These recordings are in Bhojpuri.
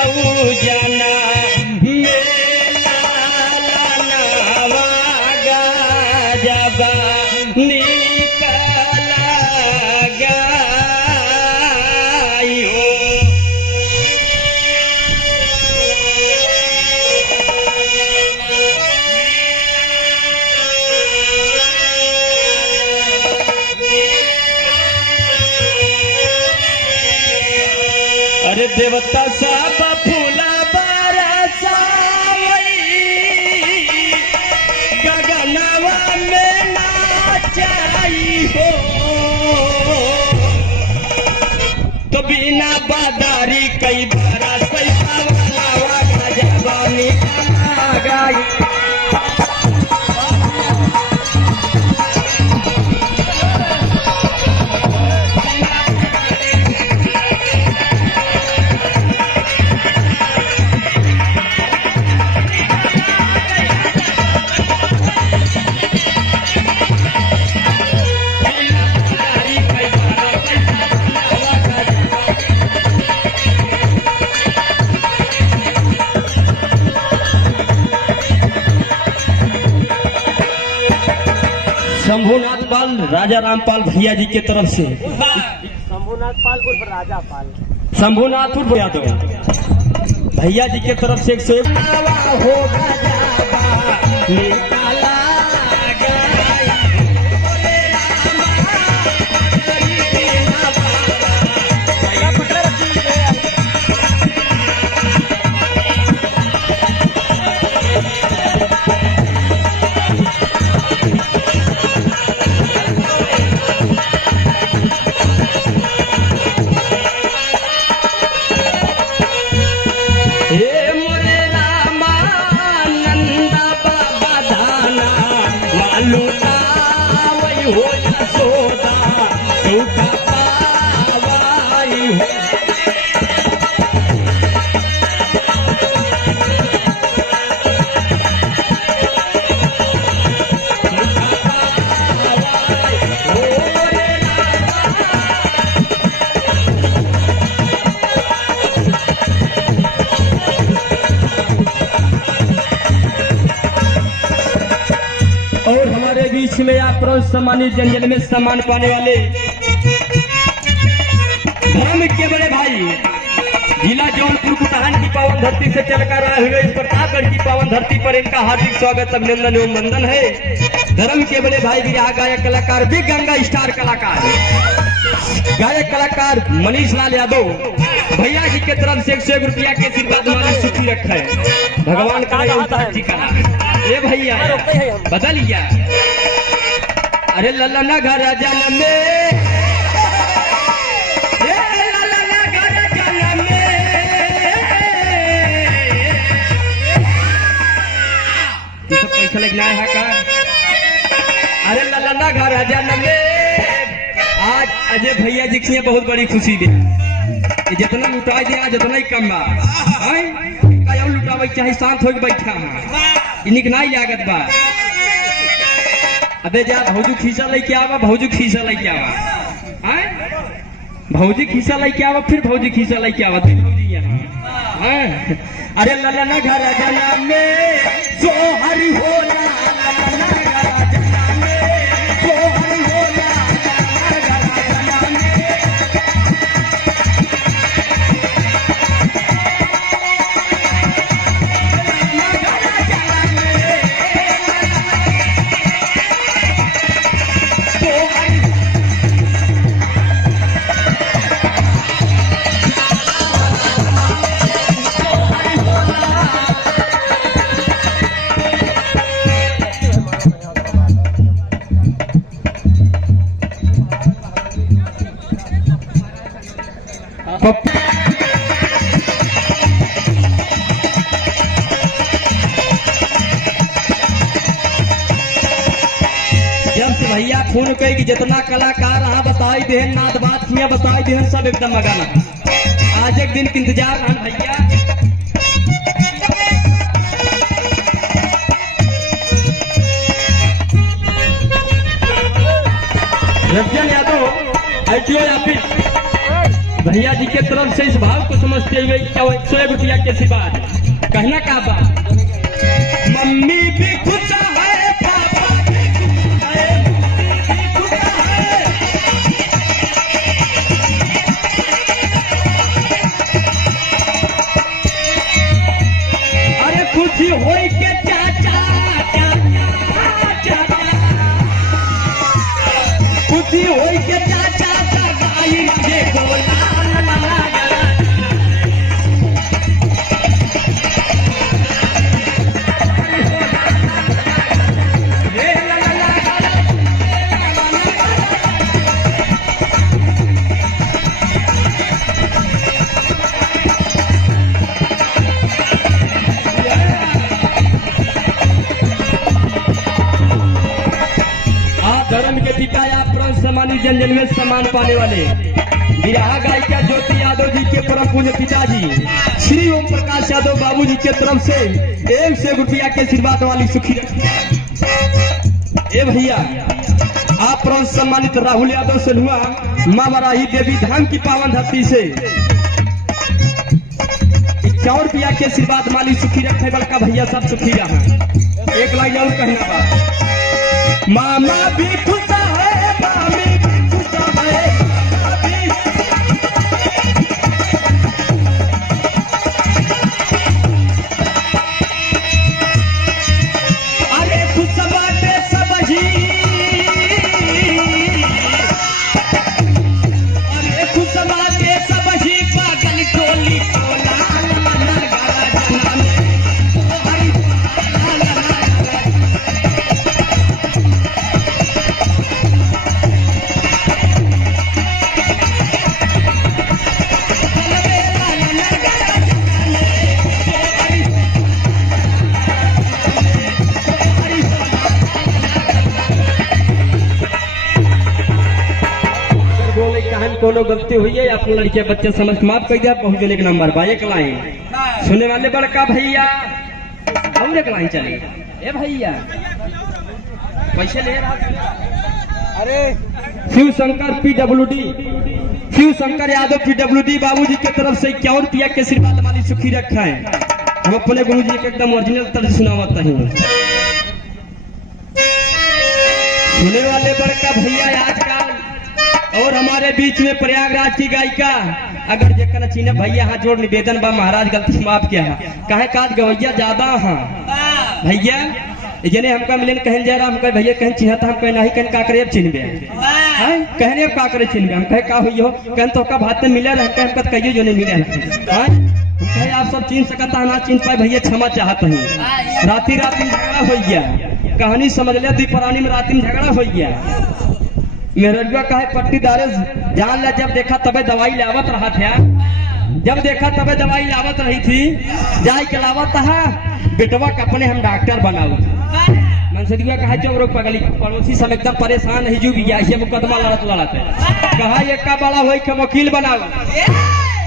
बहु जना मेला नवा गजबा निकल गयो। अरे देवता सब फूला बरसावई गगनवा में नाचाई हो, तो बिना बादारी कई बरस पैसावा गजबा निकल गई। शंभुनाथ पाल राजा रामपाल भैया जी के तरफ से शंभुनाथ पाल उर्फ राजा पाल शंभुनाथ उर्फ यादव भैया जी के तरफ से 101 हो यशोदा सुख पावाई हो। और हमारे बीच में आप सम्मानित जनजन में सम्मान पाने वाले धर्म के बड़े भाई जिला जौनपुर कुटान की पावन धरती से चलकर आए हुए इस प्रतापगढ़ की पावन धरती पर इनका हार्दिक स्वागत अभिनंदन एवं वंदन है। धर्म के बड़े भाई भी यहाँ गायक कलाकार बिग गंगा स्टार कलाकार गायक कलाकार मनीष लाल यादव भैया जी के तरफ से 101 रुपया के आशीर्वाद वाली सुखी रखा है। भगवान का जी का ए भैया बदलिया अरे ललना घर जन्म में ललना घर जन्म में पैसा लगना है का। अरे ललना घर जन्म में आज अजय भैया जी की बहुत बड़ी खुशी दे जितना लुटा दे आज उतना ही कम बा लुटावे चाहे शांत होके बैठा इनिक नहीं लागत बा। अबे जा भौजी खींचा लेके आवा भौजी खींचा लेके आवा भौजी खींचा लेके आवा फिर भौजी खींचा लेके आवा भौजी यहाँ। अरे ललना घर जना में सोहर होला भैया फोन कही कि जितना कलाकार रहा बताई देहन नाथ बात किया बताई देहन सब एकदम मगाना। आज एक दिन के इंतजार रहन भैया। रंजन यादव ITO ऑफिस भैया जी के तरफ से इस भाव को समझते हुए क्या 100 रुपया के आशीर्वाद कहना का बात। मम्मी भी खुश है, पापा भी खुश है, मम्मी भी खुश है। अरे खुशी होई के चाचा चाचा चाचा, खुशी होई के चाचा गाई के गोला धर्म के पिता या परम सम्मानित जन में सम्मान पाने वाले बिरहा गायिका ज्योति यादव जी के परम पूज्य पिताजी श्री ओम प्रकाश यादव बाबू जी के तरफ से 100 रुपया के आशीर्वाद वाली सुखी। ए भैया आप परम सम्मानित राहुल यादव से हुआ माँ बराही देवी धाम की पावन धरती से 51 रुपया के आशीर्वाद माली सुखी रखे बड़का भैया सब सुखी रहा। एक लाइन और कहना बा, मामा भी खुश है, मामी भी खुश है, अरे खुश बाटे सब ही, अरे खुश बाटे सब ही, पागल टोली टोला कोनो गलती हुई है अपने लड़के बच्चे समझ माफ कर दिया। पहुंच एक नंबर बा, एक लाइन सुनने वाले बड़का भैया और एक लाइन चले। ए भैया पैसे ले रहा, अरे शिव शंकर PWD, शिव शंकर यादव PWD बाबूजी की तरफ से 51 रुपया के आशीर्वाद वाली सुखी रखा है। हम अपने गुरु जी के एकदम ओरिजिनल तरह सुनावता हूँ। सुनने वाले बड़का भैया आजकल और हमारे बीच में प्रयागराज की गायिका अगर जेकर चीने भैया हाथ जोड़ निवेदन बा, महाराज गलती माफ किया है कहे काज गवैया ज्यादा हाँ भैया जने हमका मिलन कहन जा रहा, हम कहे भैया कहीं चिन्हता, हम कहे नहीं कहीं का करे चिन्हबे कहने का करे चिन्हबे, हम कहे का हुई हो कहन तो का भात में मिले रहे हमका कहियो जो नहीं मिले हम कहे आप सब चिन्ह सकता ना चिन्ह पाए भैया क्षमा चाहत हूँ। राती झगड़ा हो गया, कहानी समझ लिया दीपरानी में राती में झगड़ा हो गया। मेहरजुआ का है पट्टीदारे जान ला, जब देखा तबे दवाई लावत रहा था, जब देखा तबे दवाई लावत रही थी, जाए के लावत था बेटवा कपने हम डॉक्टर बनाऊ। मनसदिया कहा जब रोक पगली पड़ोसी सब एकदम परेशान है जू गया ये मुकदमा लड़त कहा ये का बड़ा हो के वकील बनाऊ।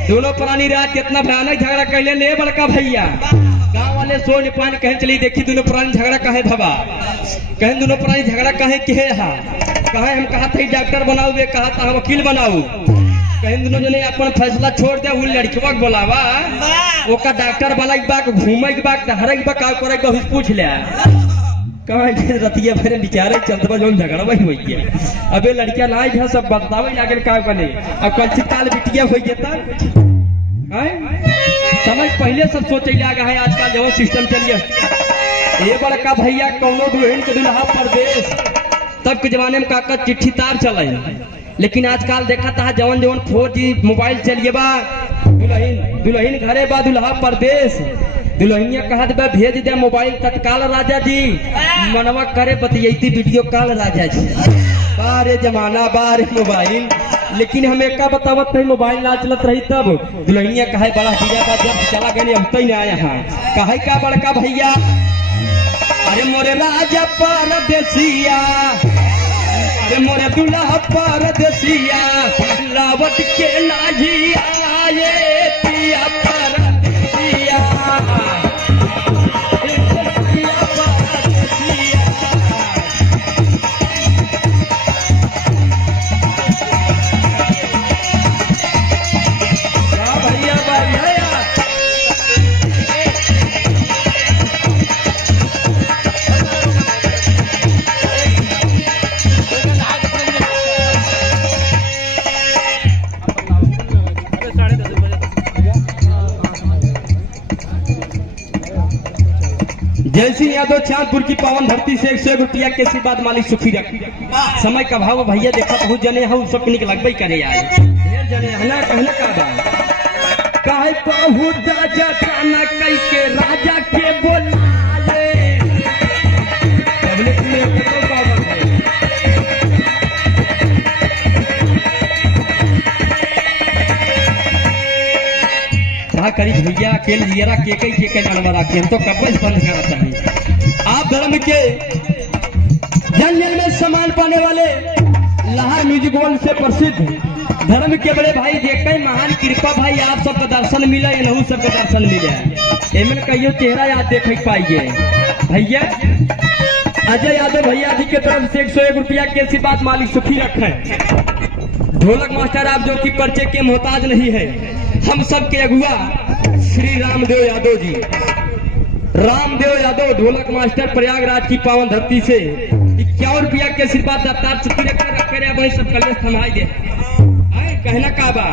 दोनों प्राणी रात कितना भयानक झगड़ा कैले ले बड़का भैया। गाँव वाले सो निपान कहे चली देखी दोनों प्राणी झगड़ा कहे धबा, कहे दोनों प्राणी झगड़ा कहे के हा कहे हम कहा था डॉक्टर बनाऊ, वे कहा था वकील बनाऊ। कहीं दोनों जने अपन फैसला छोड़ दे, वो लड़कवा बोलावा ओका डॉक्टर बना के बाक घूमे के बाक हरे के बाक करे के पूछ ले कहा रतिया फिर बिचारे चलते जो झगड़ा वही हो गया। अबे लड़कियां ना है सब बतावे लागे का बने अब कल काल बिटिया हो गया समझ पहले सब सोचे लगा है। आजकल जो सिस्टम चलिए ये बड़का भैया कौनो दुल्हन के दुल्हा परदेश, तब के जमाने में काका चिट्ठी तार चले, लेकिन आजकल देखा था जवन जवन 4G मोबाइल चलिए बा, दुल्हन घरे बा दुल्हा परदेश, दुल्हनिया कहा बा भेज दे मोबाइल तत्काल राजा जी, मनवा करे बतियती वीडियो कॉल राजा जी। बारे जमाना बारे मोबाइल, लेकिन हमें का बतावत नहीं मोबाइल ना चलत रही तब दुल्हनिया कहे बड़ा हीरा बा, जब चला गए अब तक ना यहाँ कहे का बड़का भैया अरे मोरे राजा परदेसिया, अरे मोरे दुल्हा परदेसिया, लावट के लाजिया ये पिया परदेसिया। जैसी यादव चांदपुर की पावन धरती से 101 रुपया के आशीर्वाद मालिक सुखी रख। समय का भाव भैया देखा बहुत जने है सब निक लगबे करे यार ढेर जने है ना कहने का बा काहे बहुत राजा खाना कई के राजा के बोलाले पब्लिक में कतो पावन है क्या करी भैया अकेले जियरा के जानवर आके हम तो कब्ज बंद कराता है। आप धर्म के जन जन में सम्मान पाने वाले लहर म्यूजिक वर्ल्ड से प्रसिद्ध धर्म के बड़े भाई देखे महान कृपा भाई आप सबका दर्शन मिला या नहीं सबका दर्शन मिला एमन कहियो चेहरा याद देख पाइए भैया अजय यादव भैया जी के तरफ से 101 रुपया के आशीर्वाद मालिक सुखी रखे। ढोलक मास्टर आप जो की पर्चे के मोहताज नहीं है हम सब के अगुआ श्री रामदेव यादव जी रामदेव यादव ढोलक मास्टर प्रयागराज की पावन धरती से 51 रुपया के आशीर्वाद दफ्तार चुकी रखे वही सब कलेश थमाई दे कहना का बा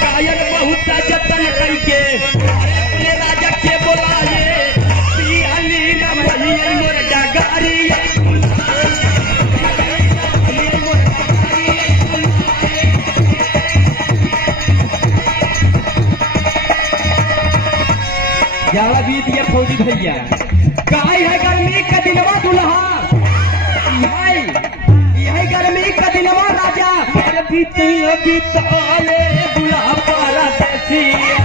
कायर बहुत जतन करके अपने राजा के बोलाए पियाली ना भइए मोर डगारी ज्यादा बीत गया फौजी भैया काहे है गर्मी का दिनवा दुल्हा यही गर्मी का दिनवा राजा अरे बीत आए दुल्हा पारा देसिया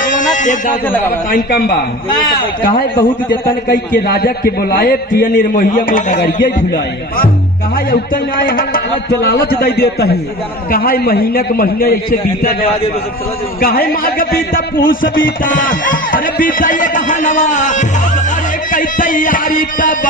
टाइम कम बा कहा बहुत जतन कई के राजा के बुलाए पिया निर्मोहिया में डगरिया भुलाए कहा उतर ना यहाँ लालच लालच दे देता है कहा महीना का महीना ऐसे बीता कहा माँ का बीता पूछ बीता अरे बीता ये कहा नवा अरे कई तैयारी तब